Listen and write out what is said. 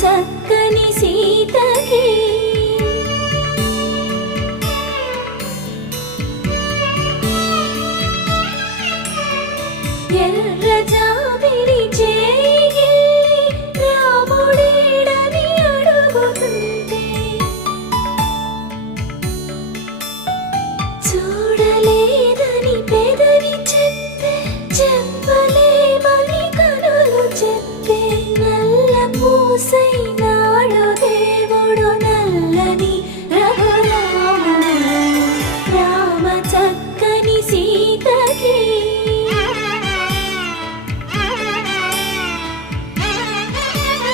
చక్కని సీతకి ఎర్ర జాబిలి చేయి రాముడేడని అడుగుతుంటే చూడలేదని పెదవి చెప్పే చెప్పలేమని కనులు చెప్పే నల్ల పూసైనా